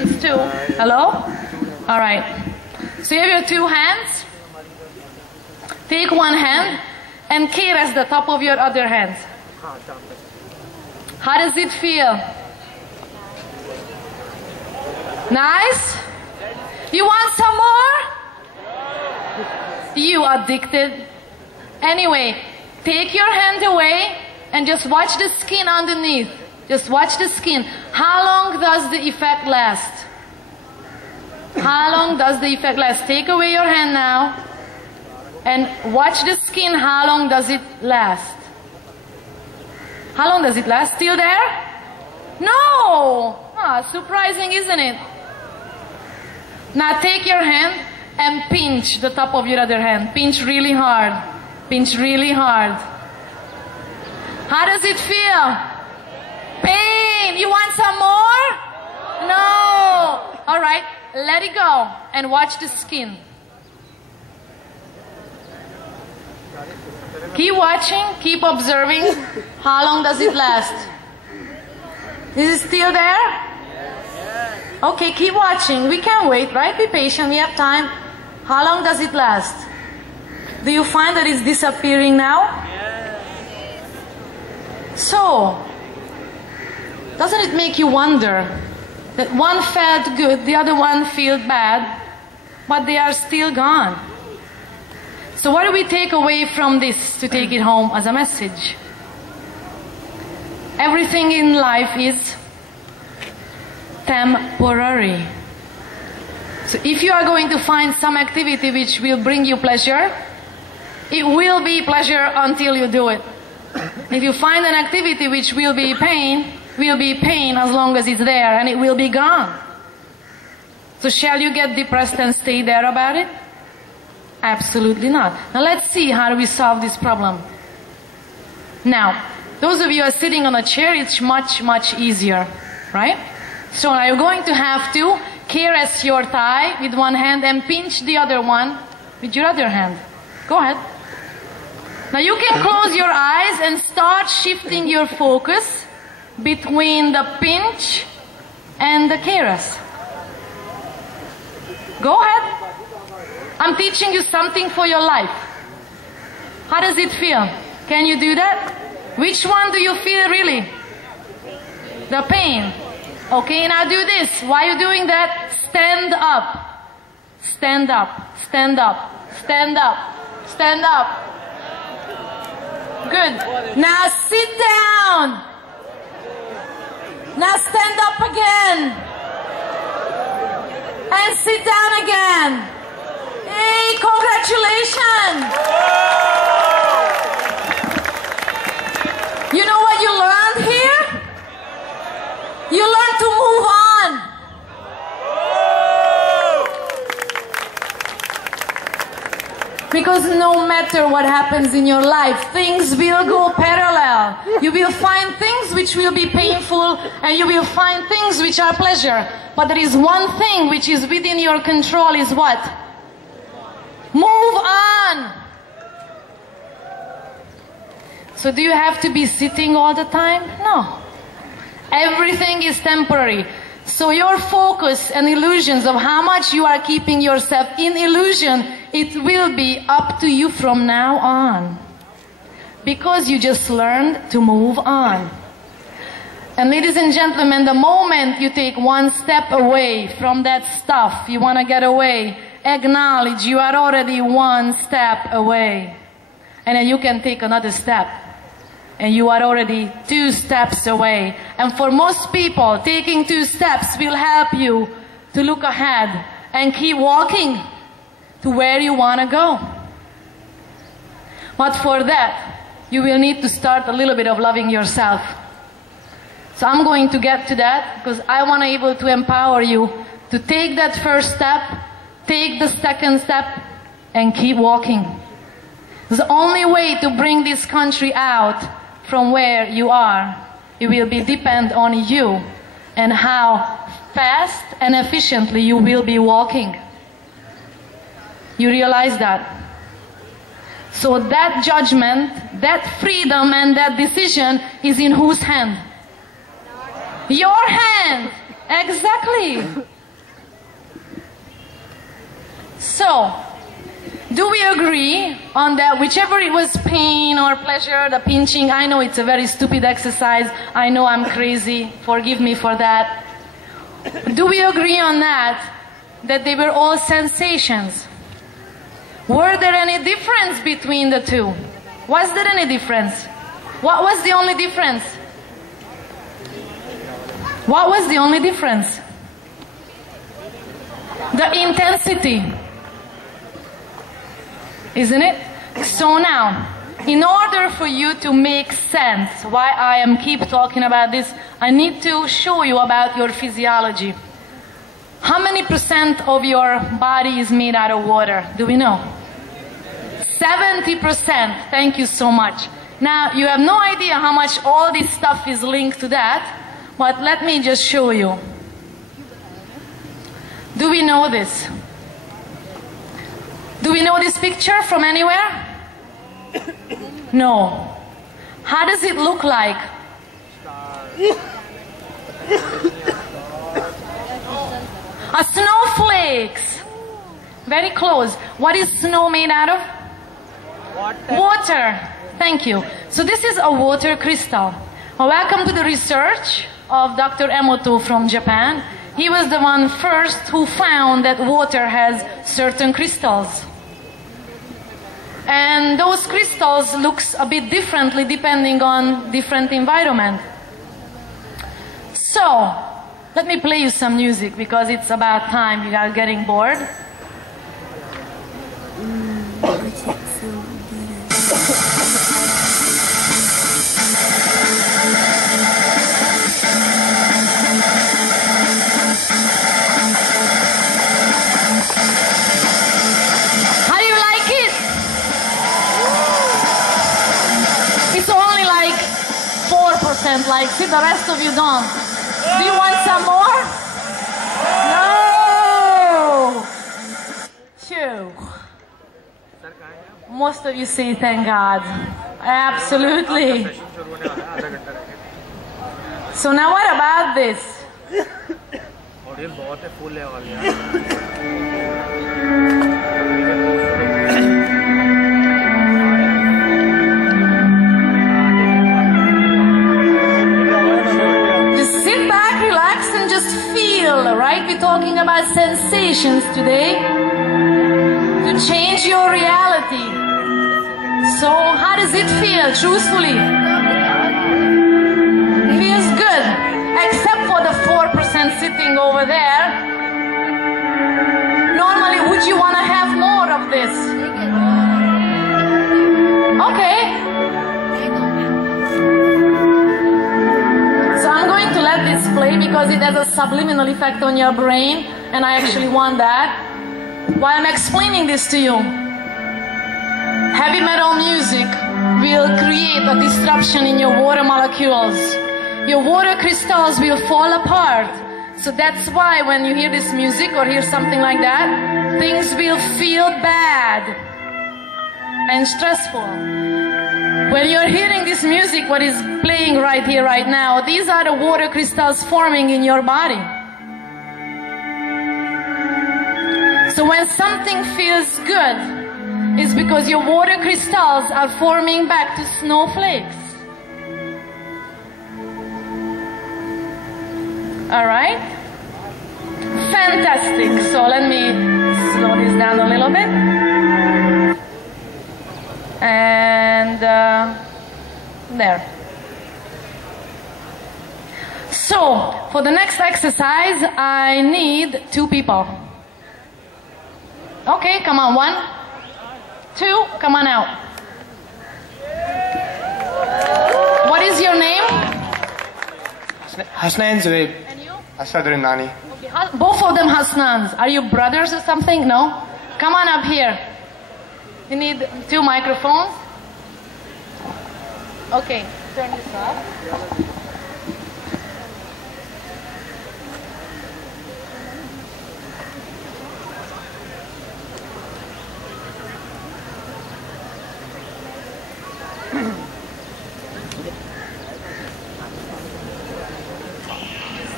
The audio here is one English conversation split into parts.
hands too. Hello? All right. So you have your two hands. Take one hand and caress the top of your other hand. How does it feel? Nice? You want some more? You addicted. Anyway, take your hand away and just watch the skin underneath. Just watch the skin. How long does the effect last? How long does the effect last? Take away your hand now and watch the skin. How long does it last? How long does it last? Still there? No! Ah, surprising, isn't it? Now take your hand and pinch the top of your other hand. Pinch really hard. Pinch really hard. How does it feel? Pain. You want some more? No. All right. Let it go and watch the skin. Keep watching. Keep observing. How long does it last? Is it still there? Okay, keep watching. We can wait, right? Be patient. We have time. How long does it last? Do you find that it's disappearing now? So, doesn't it make you wonder that one felt good, the other one feels bad, but they are still gone? So what do we take away from this to take it home as a message? Everything in life is temporary. So if you are going to find some activity which will bring you pleasure, it will be pleasure until you do it. If you find an activity which will be pain as long as it's there, and it will be gone. So shall you get depressed and stay there about it? Absolutely not. Now let's see how do we solve this problem. Now, those of you who are sitting on a chair, it's much, much easier, right? So now you're going to have to caress your thigh with one hand and pinch the other one with your other hand. Go ahead. Now you can close your eyes and start shifting your focus between the pinch and the caress. Go ahead. I'm teaching you something for your life. How does it feel? Can you do that? Which one do you feel really? The pain. Okay, now do this. Why are you doing that? Stand up. Stand up. Stand up. Stand up. Stand up. Good. Now sit down. Now stand up again. And sit down again. Hey, congratulations. You know what you learned here? You learn to move on. Because no matter what happens in your life, things will go parallel. You will find things which will be painful, and you will find things which are pleasure. But there is one thing which is within your control, is what? Move on. So do you have to be sitting all the time? No. Everything is temporary. So your focus and illusions of how much you are keeping yourself in illusion, it will be up to you from now on. Because you just learned to move on. And ladies and gentlemen, the moment you take one step away from that stuff, you want to get away, acknowledge you are already one step away. And then you can take another step. And you are already 2 steps away. And for most people, taking 2 steps will help you to look ahead and keep walking to where you want to go. But for that, you will need to start a little bit of loving yourself. So I'm going to get to that because I want to be able to empower you to take that first step, take the second step, and keep walking. The only way to bring this country out from where you are, it will be depend on you and how fast and efficiently you will be walking. You realize that? So that judgment, that freedom and that decision is in whose hand? Your hand. Exactly. So, do we agree on that? Whichever it was pain or pleasure, the pinching, I know it's a very stupid exercise. I know I'm crazy. Forgive me for that. Do we agree on that? That they were all sensations? Were there any difference between the two? Was there any difference? What was the only difference? What was the only difference? The intensity. Isn't it? So now, in order for you to make sense why I am keep talking about this, I need to show you about your physiology. How many % of your body is made out of water? Do we know? 70%. Thank you so much. Now, you have no idea how much all this stuff is linked to that, but let me just show you. Do we know this? Do we know this picture from anywhere? No. How does it look like? A snowflakes. Very close. What is snow made out of? Water. Thank you. So this is a water crystal. Welcome to the research of Dr. Emoto from Japan. He was the one first who found that water has certain crystals. And those crystals looks a bit differently depending on different environment. So, let me play you some music because it's about time. You are getting bored. Like, see, the rest of you don't. Do you want some more? No! Phew. Most of you say thank God. Absolutely. So now what about this? Right? We're talking about sensations today to change your reality. So how does it feel, truthfully? Feels good, except for the 4% sitting over there. Normally, would you want to have more of this? Okay. Let this play because it has a subliminal effect on your brain, and I actually want that. While I'm explaining this to you, heavy metal music will create a disruption in your water molecules. Your water crystals will fall apart. So that's why when you hear this music or hear something like that, things will feel bad and stressful. When you're hearing this music, what is playing right here, right now, these are the water crystals forming in your body. So when something feels good, it's because your water crystals are forming back to snowflakes. Alright? Fantastic. So let me slow this down a little bit. And there. So, for the next exercise, I need 2 people. Okay, come on, 1, 2, come on out. What is your name? Hasnan Zubair. And you? Asad Nani. Okay. Both of them Hasnans. Are you brothers or something? No? Come on up here. You need 2 microphones. Okay, turn this off.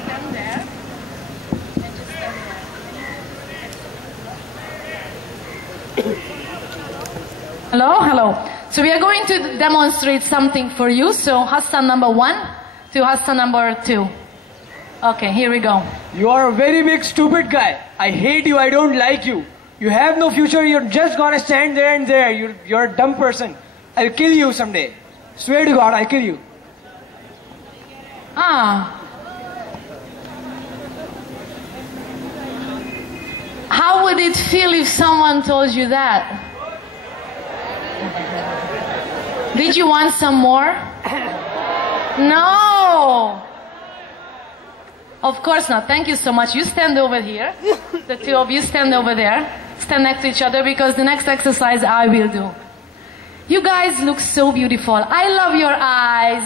Stand there. Hello, hello. So we are going to demonstrate something for you. So Hassan number 1 to Hassan number 2. Okay, here we go. You are a very big stupid guy. I hate you. I don't like you. You have no future. You're just gonna stand there and there. You're a dumb person. I'll kill you someday. Swear to God, I'll kill you. Ah. How would it feel if someone told you that? Did you want some more? No. Of course not. Thank you so much. You stand over here. The two of you stand over there. Stand next to each other because the next exercise I will do. You guys look so beautiful. I love your eyes.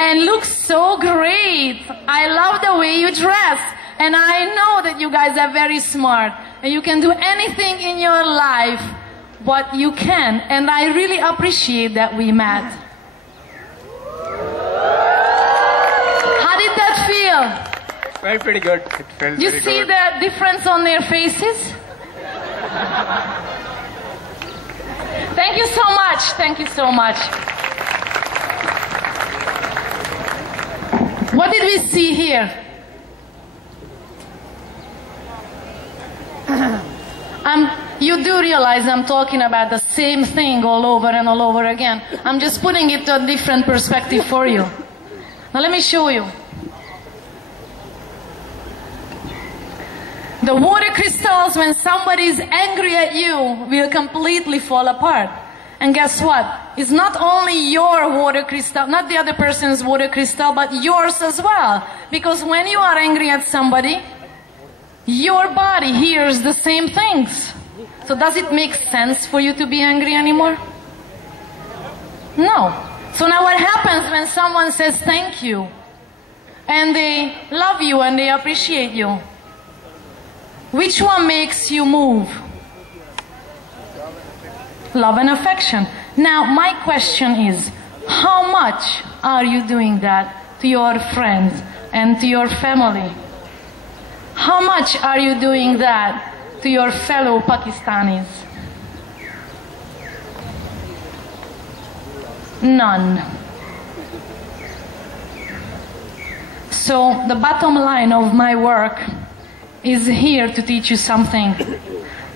And look so great. I love the way you dress. And I know that you guys are very smart. And you can do anything in your life, but you can. And I really appreciate that we met. How did that feel? Felt pretty good. It felt You very see good. the difference on their faces? Thank you so much. Thank you so much. What did we see here? You do realize I'm talking about the same thing all over and all over again. I'm just putting it to a different perspective for you. Now let me show you. The water crystals, when somebody is angry at you, will completely fall apart. And guess what? It's not only your water crystal, not the other person's water crystal, but yours as well. Because when you are angry at somebody, your body hears the same things. So does it make sense for you to be angry anymore? No. So now what happens when someone says thank you, and they love you and they appreciate you? Which one makes you move? Love and affection. Now my question is, how much are you doing that to your friends and to your family? How much are you doing that to your fellow Pakistanis? None. So the bottom line of my work is here to teach you something.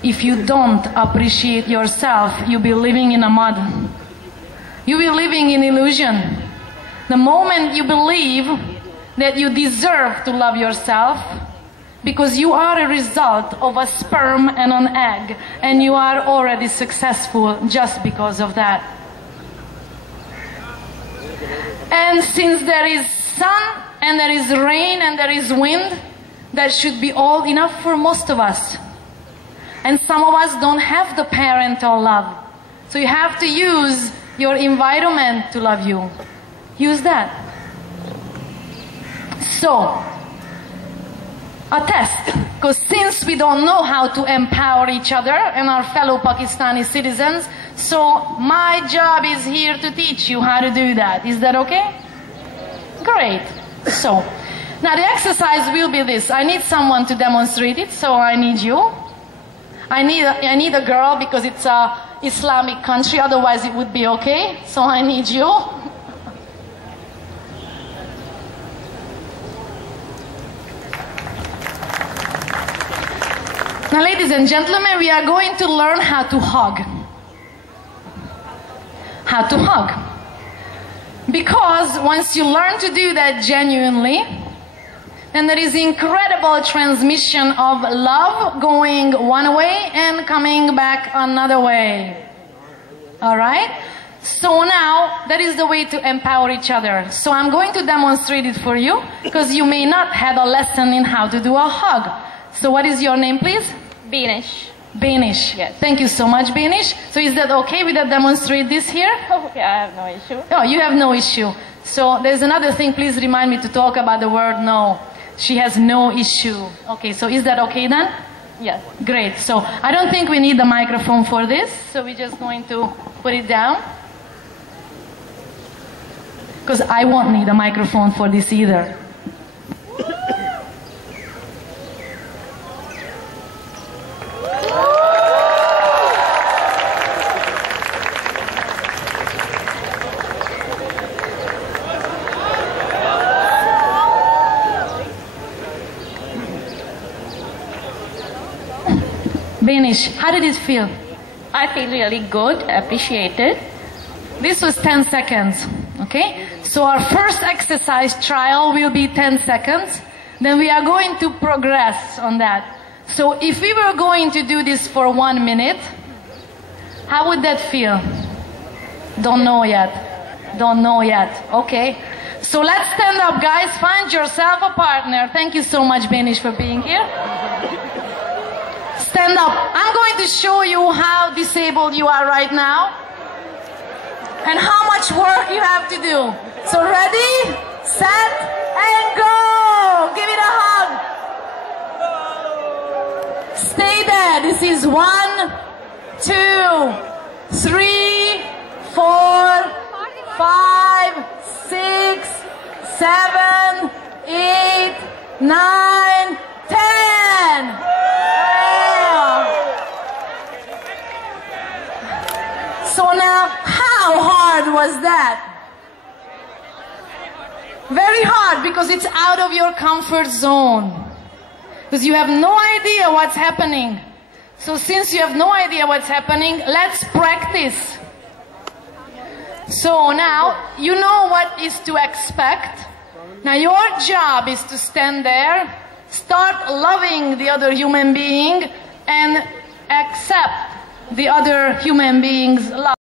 If you don't appreciate yourself, you'll be living in a mud. You'll be living in illusion. The moment you believe that you deserve to love yourself, because you are a result of a sperm and an egg, and you are already successful just because of that. And since there is sun, and there is rain, and there is wind, that should be all enough for most of us. And some of us don't have the parental love. So you have to use your environment to love you. Use that. So, a test. Because since we don't know how to empower each other and our fellow Pakistani citizens, so my job is here to teach you how to do that. Is that okay? Great. So, now the exercise will be this. I need someone to demonstrate it, so I need you. I need a girl because it's a Islamic country, otherwise it would be okay. So I need you. Now ladies and gentlemen, we are going to learn how to hug. How to hug. Because once you learn to do that genuinely, then there is incredible transmission of love going one way and coming back another way. Alright? So now, that is the way to empower each other. So I'm going to demonstrate it for you, because you may not have a lesson in how to do a hug. So what is your name, please? Banish. Banish. Yes. Thank you so much, Banish. So is that okay? Will that demonstrate this here? Okay, I have no issue. Oh, you have no issue. So there's another thing. Please remind me to talk about the word no. She has no issue. Okay, so is that okay then? Yes. Great. So I don't think we need the microphone for this. So we're just going to put it down. Because I won't need a microphone for this either. Benish, how did it feel? I feel really good, appreciated. This was 10 seconds, okay? So our first exercise trial will be 10 seconds. Then we are going to progress on that. So if we were going to do this for 1 minute, how would that feel? Don't know yet. Don't know yet. Okay. So let's stand up, guys. Find yourself a partner. Thank you so much, Benish, for being here. Stand up. I'm going to show you how disabled you are right now and how much work you have to do. So ready, set, and go. Give it a hug. Stay there. This is 1, 2, 3, 4, 5, 6, 7, 8, 9, 10. So now, how hard was that? Very hard, because it's out of your comfort zone. Because you have no idea what's happening. So since you have no idea what's happening, let's practice. So now, you know what is to expect. Now your job is to stand there, start loving the other human being, and accept the other human being's love.